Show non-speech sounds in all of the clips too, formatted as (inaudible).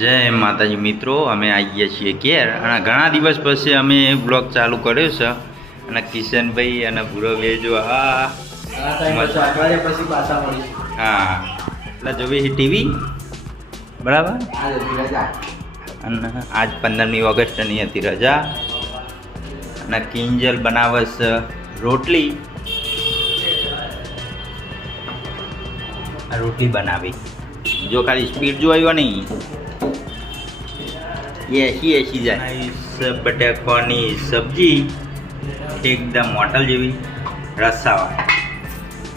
જય માતાજી મિત્રો, અમે આવી ગયા છીએ ઘેર. અને ઘણા દિવસ પછી અમે બ્લોગ ચાલુ કર્યો છે. અને કિશનભાઈ અને ભૂરો બે જો હા હા, એટલે જોવી છે ટીવી? બરાબર? અને આજ પંદરમી ઓગસ્ટની હતી રજા. અને કિંજલ બનાવસ રોટલી. રોટલી બનાવી. જો ખાલી સ્પીડ જોવાયો નહીં. એસી એસી જાય? બટાકાની સબ્જી, એકદમ હોટલ જેવી, રસાવાળી.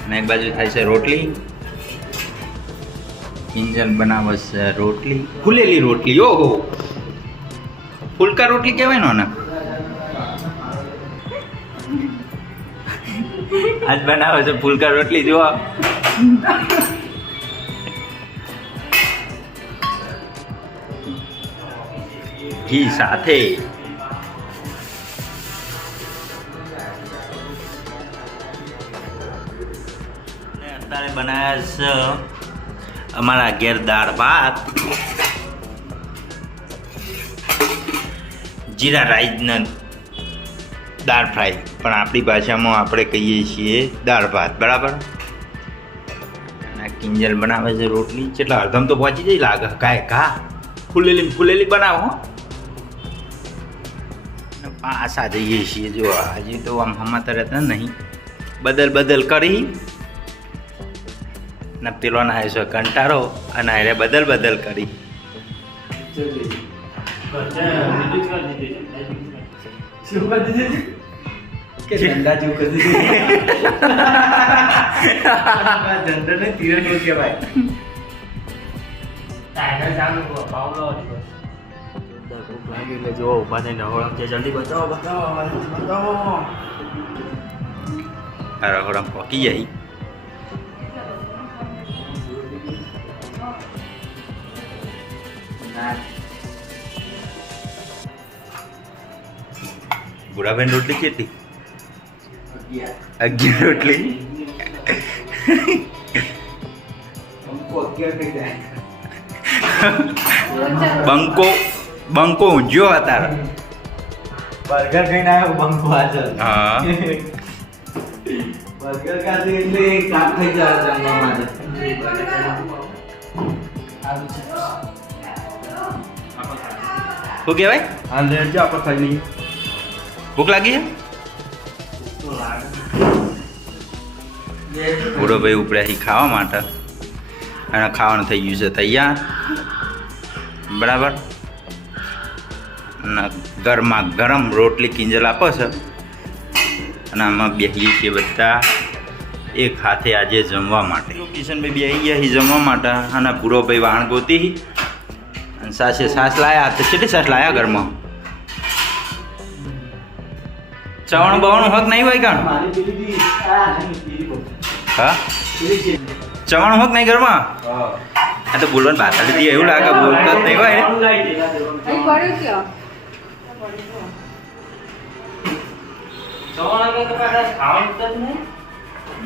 અને એક બાજુ થાય છે રોટલી. કિંજલ બનાવે છે રોટલી. ફૂલેલી રોટલી, ઓહો. ફુલકા રોટલી કહેવાય ને આજ બનાવે છે ફૂલકા રોટલી જો ઘી સાથે અત્યારે બનાવ્યા છે અમારા ઘેર દાળ ભાત જીરા રાઈસના દાળ ફ્રાય પણ આપણી ભાષામાં આપણે કહીએ છીએ દાળ ભાત બરાબર? કિંજલ બનાવે છે રોટલી. કેટલા અડધમ તો પહોંચી જાય. લાગે કાંઈ કા ફૂલેલી ફૂલેલી બનાવો પાછા જઈએ છીએ જો હજી તો આમ હમાતા રહેતા નહીં. બદલ બદલ કરી. ને પેલો નાય છે કંટારો અને હારે બદલ બદલ કરી. (laughs) શું કરી દીધી કે ધંધા જેવું કરી દીધી ધંધો ને તીરણ એવું કહેવાય તારા ઘોડા પોકી જાય બુઢાબેન રોટલી કેટલી અગિયાર અગિયાર રોટલી અમુક અગિયાર થઈ જાય બંકો બંકો ઊંઝ્યો હતા બર્ગર ખાઈને આવ્યો બંકો હાજર હા. બર્ગર ખાધી એટલે કામ થઈ જાય જમવા માટે. શું કહેવાય? હા લેજો આપણે ખાઈ નહીં ભૂખ લાગી છે? પૂરો ભાઈ ઉપડ્યા છે ખાવા માટે. અને ખાવાનું થઈ ગયું છે તૈયાર. બરાબર. ગરમા ગરમ રોટલી કિંજલ આપો છે. અને આમાં બેસીએ છીએ બધા એક હાથે આજે જમવા માટે. કિશનભાઈ બેસી ગયા હી જમવા માટે. અને ભૂરો ભાઈ વાણ ગોતી અને સાસે સાસ લાયા તો કેટલી સાસ લાયા ઘરમાં? ચવણ બવણ હક નહીં હોય કાણ? મારી પેલી બી નહીં હા? ચવણ હક નહીં ઘરમાં? હા. આ તો બોલવાનું બાતા લીધી એવું લાગે બોલતા જ નહીં હોય.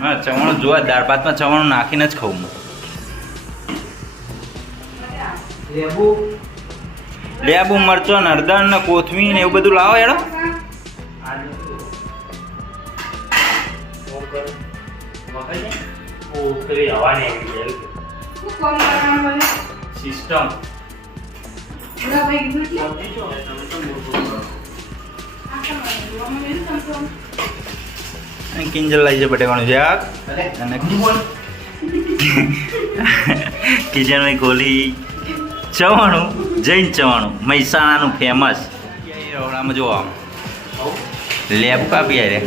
ને. ચવાણું જોવા દાળ ભાતમાં ચવાણું નાખીને જ ખાઉં હું. લેબુ? લેબુ મરચો ને હળદર ને કોથમીર ને એવું બધું લાવો હેડો. શું કોમ કરવાનું મને? સિસ્ટમ. કિંજલ લાવી છે બટેકાનું શાક. અને (laughs) કિચનમાં ખોલી ચવાણું જૈન ચવાણું મહેસાણાનું ફેમસ રવડામાં જો આમ. લેબ કાપી રે.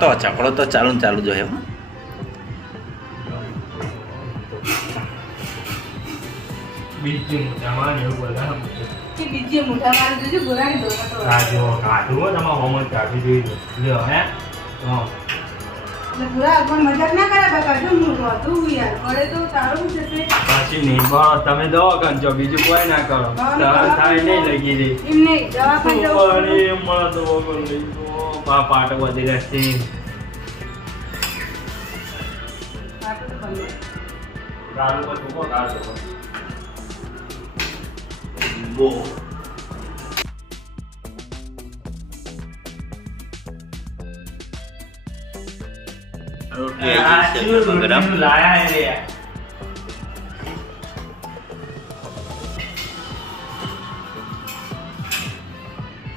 તો ચકડો તો ચાલુ ને ચાલુ જોઈએ કે બીજી દેજો એટલે પૂરા મજાક ના કરે જો યાર તો તમે દવા કરજો બીજું કોઈ ના કરો. તાર થાય નહીં લગી રહી. એમ નહીં દવાખાને જવું પાણી મળે લઈ પા પાટ વધી રહેશે. દારૂ પર ચૂકો દારૂ પર રોટલી આવી ગઈ છે ગરમ લાયા રે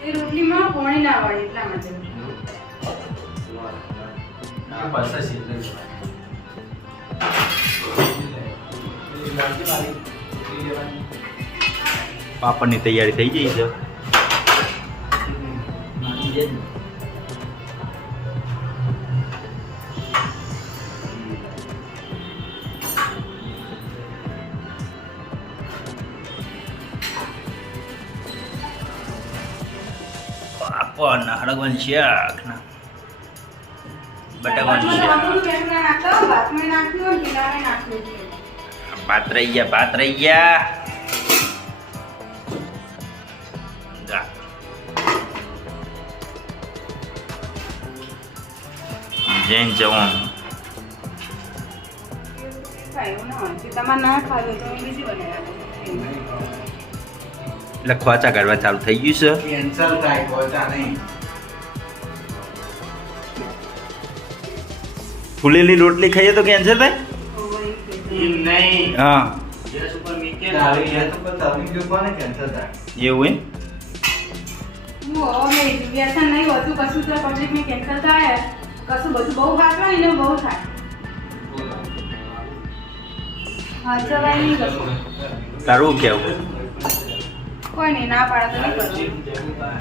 એ રોટલીમાં પોણી ના વળે એટલા માટે પાપડની તૈયારી થઈ ગઈ છે. પાપડના હળગવાનું શાક. ના બટાકાનું શાક. ભાત રહી ગયા ભાત રહી ગયા. જૈન જવાનું. એટલે ખોચા કાઢવા ચાલુ થઈ ગયું છે. કેન્સલ થાય પહોંચા નહીં. ફૂલેલી રોટલી ખાઈએ તો કેન્સર થાય? નહીં. હા. કેન્સલ એવું એમ? કશું બધું બહુ ખાતું હોય ને બહુ થાય. હા, ચલાય નહીં કશું. તારું કેવું કોઈ નહીં, ના પાડે તો નહીં કરવું.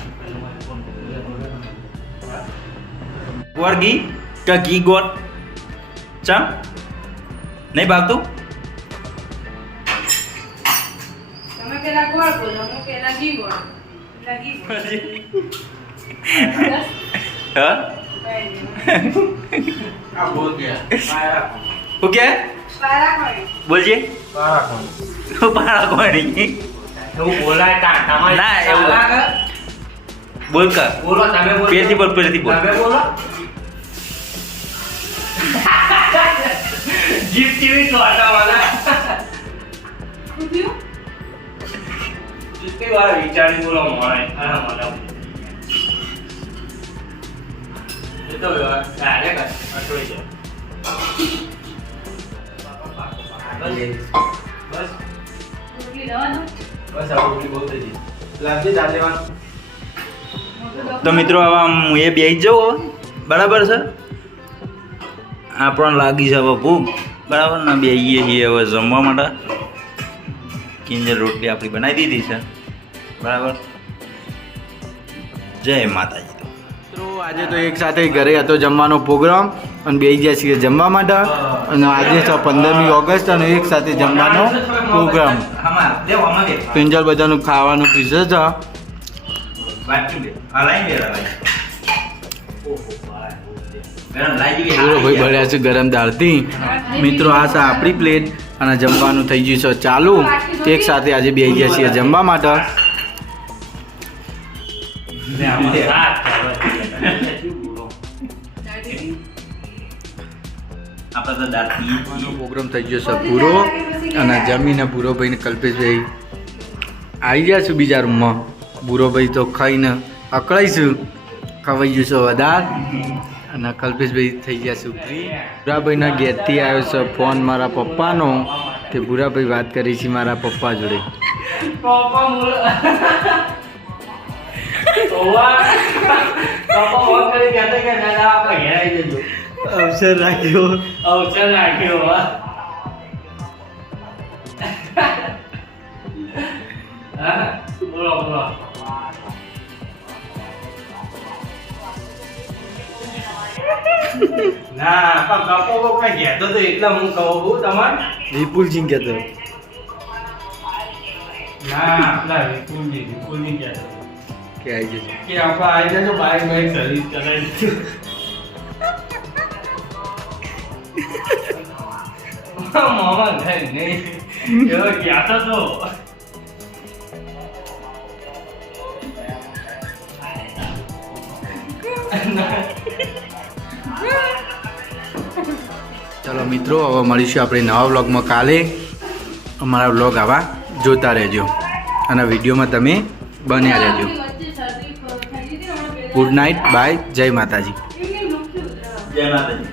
ગોળ ઘી કે ચમ નહીં ભાવતું તમે પેલા ગોળ બોલો, હું પેલા ઘી બોલું. ઘી હા હું કે. બોલજે. પારા કોણ હું પાડા કોણી એવું બોલાય તા ના, એવું. બોલ કર. બોલો તમે બોલો પેરથી બોલ પેરથી બોલ. તમે બોલો. જીપ જેવી ચોટા વાળા શું થયું? કેટલી વિચારી બોલો મળે મને એ તો મિત્રો હવે હું એ બેસી જાઉં બરાબર છે? આપણને લાગી છે હવે ભૂખ. બરાબર ને? બેસીએ છીએ હવે જમવા માટે. કિંજર રોટલી આપણી બનાવી દીધી છે. બરાબર? જય માતાજી. તો આજે તો એક સાથે ઘરે હતો જમવાનો પ્રોગ્રામ અને બે ગયા છીએ જમવા માટે. અને આજે છે પંદરમી ઓગસ્ટ અને એક સાથે જમવાનો પ્રોગ્રામ. પિંજલ બધાનું ખાવાનું પીસે છે. ભાઈ ભર્યા છે ગરમ દાળથી. મિત્રો, આ છે આપણી પ્લેટ અને જમવાનું થઈ ગયું છે ચાલુ. એક સાથે આજે બે ગયા છીએ જમવા માટે. આપણે તો દાંત પ્રોગ્રામ થઈ ગયો છે પૂરો અને જમીને ભૂરોભાઈને કલ્પેશભાઈ આવી ગયા છું બીજા રૂમમાં. પૂરો તો ખાઈને અકળાઈશું ખવાઈ ગયું છે વધાર અને કલ્પેશભાઈ થઈ ગયા છું ફ્રી ભૂરાભાઈના ઘેરથી આવ્યો છે ફોન મારા પપ્પાનો તે ભૂરાભાઈ વાત કરી છે મારા પપ્પા જોડે. પપ્પા જજો. અવસર રાખ્યો. અવસર રાખ્યો હા? બોલો બોલો. ના પણ કપો બપો કહેતો તો એટલે હું કહું છું તમારે? વિપુલસિંહ કહેતો. ના આપણા વિપુલજી વિપુલજી કહેતો. કે આવી જશે કે આપણે આવી જજો બાઈક બાઈક સર્વિસ કરાવી મામા નહીં નહીં એવો તો તો ચલો મિત્રો હવે મળીશું આપણે નવા વ્લોગમાં કાલે અમારા વ્લોગ આવા જોતા રહેજો અને વિડીયોમાં તમે બન્યા રહેજો ગુડ નાઇટ બાય જય માતાજી જય માતાજી